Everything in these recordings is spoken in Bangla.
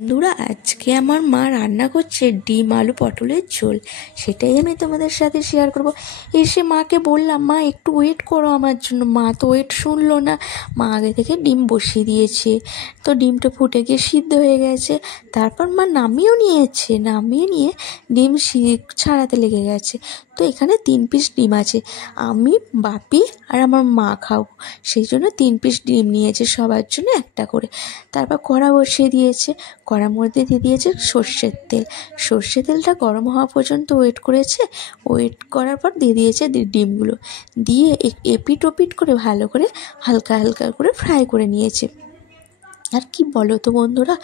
বন্ধুরা, আজকে আমার মা রান্না করছে ডিম আলু পটলের ঝোল। সেটাই আমি তোমাদের সাথে শেয়ার করব। এসে মাকে বললাম, মা একটু ওয়েট করো আমার জন্য। মা তো ওয়েট শুনলো না, মা আগে থেকে ডিম বসিয়ে দিয়েছে। তো ডিমটা ফুটে গিয়ে সিদ্ধ হয়ে গেছে। তারপর মা নামিয়ে নিয়ে ডিম ছাড়াতে লেগে গেছে। তো এখানে 3 পিস ডিম আছে, আমি, বাপি আর আমার মা খাবো, সেই জন্য 3 পিস ডিম নিয়েছে, সবার জন্য একটা করে। তারপর কড়া বসিয়ে দিয়েছে, কড়ার মধ্যে দিয়ে দিয়েছে সর্ষের তেলটা গরম হওয়া পর্যন্ত ওয়েট করেছে। ওয়েট করার পর দিয়ে দিয়েছে ডিমগুলো, দিয়ে এপিট ওপিট করে ভালো করে হালকা হালকা করে ফ্রাই করে নিয়েছে। আর কি বলো তো বন্ধুরা,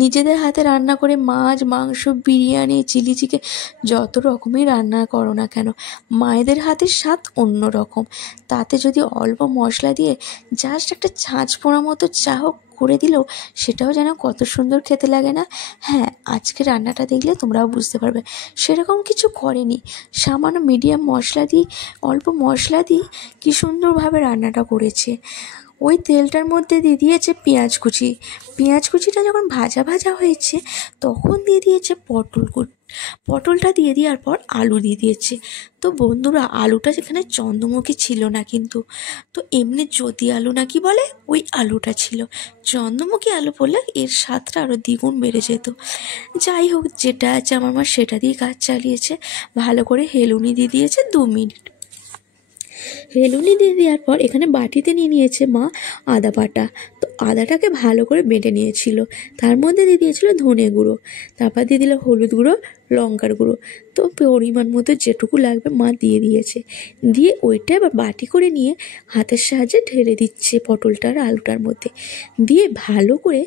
নিজেদের হাতে রান্না করে মাছ, মাংস, বিরিয়ানি, চিলি চিকেন, যত রকমই রান্না করো না কেন, মায়েদের হাতের স্বাদ অন্য রকম। তাতে যদি অল্প মশলা দিয়ে জাস্ট একটা ছাঁচ পোড়া মতো চা হোক করে দিলেও সেটাও যেন কত সুন্দর খেতে লাগে না। হ্যাঁ, আজকে রান্নাটা দেখলে তোমরাও বুঝতে পারবে। সেরকম কিছু করেনি, সামান্য মিডিয়াম মশলা দিয়ে, অল্প মশলা দিয়ে কী সুন্দরভাবে রান্নাটা করেছে। ওই তেলটার মধ্যে দিয়ে দিয়েছে পেঁয়াজ কুচিটা যখন ভাজা ভাজা হয়েছে তখন দিয়ে দিয়েছে পটলটা দিয়ে দেওয়ার পর আলু দিয়ে দিয়েছে। তো বন্ধুরা, আলুটা যেখানে চন্দ্রমুখী ছিল না কিন্তু, তো এমনি জ্যোতি আলু নাকি বলে, ওই আলুটা ছিল। চন্দ্রমুখী আলু বললে এর স্বাদটা আরও দ্বিগুণ বেড়ে যেত। যাই হোক, যেটা আছে আমার মা সেটা দিয়ে কাজ চালিয়েছে। ভালো করে হেলুনি দিয়ে দিয়েছে 2 মিনিট। হেলুনি দিয়ে দেওয়ার পর এখানে বাটিতে নিয়ে নিয়েছে মা আদা বাটা। তো আদাটাকে ভালো করে বেটে নিয়েছিল, তার মধ্যে দিয়ে দিয়েছিল ধনে গুঁড়ো, তারপর দিয়ে দিল হলুদ গুঁড়ো, লঙ্কার গুঁড়ো। তো পরিমাণ মতো যেটুকু লাগবে মা দিয়ে দিয়েছে। দিয়ে ওইটা এবার বাটি করে নিয়ে হাতের সাহায্যে ঢেলে দিচ্ছে পটলটা আর আলুটার মধ্যে, দিয়ে ভালো করে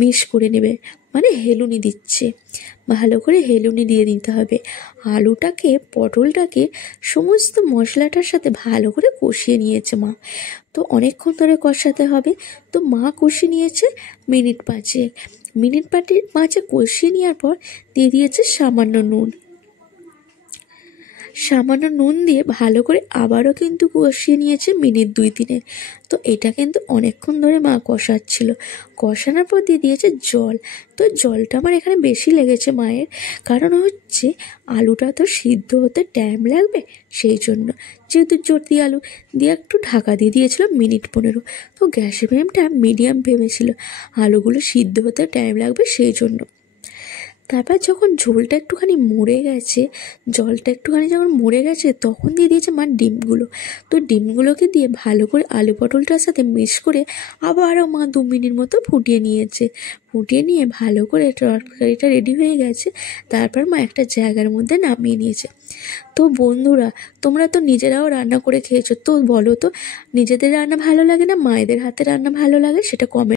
মিক্স করে নেবে, মানে হেলুনি দিচ্ছে। ভালো করে হেলুনি দিয়ে দিতে হবে। আলুটাকে, পটলটাকে সমস্ত মশলাটার সাথে ভালো করে কষিয়ে নিয়েছে মা। তো অনেকক্ষণ ধরে কষাতে হবে। তো মা কষিয়ে নিয়েছে মিনিট পাঁচে কষিয়ে নেওয়ার পর দিয়ে দিয়েছে সামান্য নুন দিয়ে ভালো করে আবারও কিন্তু কষিয়ে নিয়েছে মিনিট 2-3। তো এটা কিন্তু অনেকক্ষণ ধরে মা কষানোর পর দিয়ে দিয়েছে জল। তো জলটা আমার এখানে বেশি লেগেছে মায়ের, কারণ হচ্ছে আলুটা তো সিদ্ধ হতে টাইম লাগবে, সেই জন্য। যেহেতু জ্যোতি আলু দিয়ে একটু ঢাকা দিয়ে দিয়েছিল মিনিট 15। তো গ্যাসের ফ্লেমটা মিডিয়াম ভেবেছিল, আলুগুলো সিদ্ধ হতে টাইম লাগবে সেই জন্য। তারপর যখন জলটা একটুখানি মরে গেছে তখন দিয়ে দিয়েছে মা ডিমগুলো। তো ডিমগুলোকে দিয়ে ভালো করে আলু পটলটার সাথে মিক্স করে আবারও মা 2 মিনিট মতো ফুটিয়ে নিয়ে ভালো করে তরকারিটা রেডি হয়ে গেছে। তারপর মা একটা জায়গার মধ্যে নামিয়ে নিয়েছে। তো বন্ধুরা, তোমরা তো নিজেরাও রান্না করে খেয়েছো, তো বলো তো নিজেদের রান্না ভালো লাগে না মায়েদের হাতে রান্না ভালো লাগে, সেটা কমেন্ট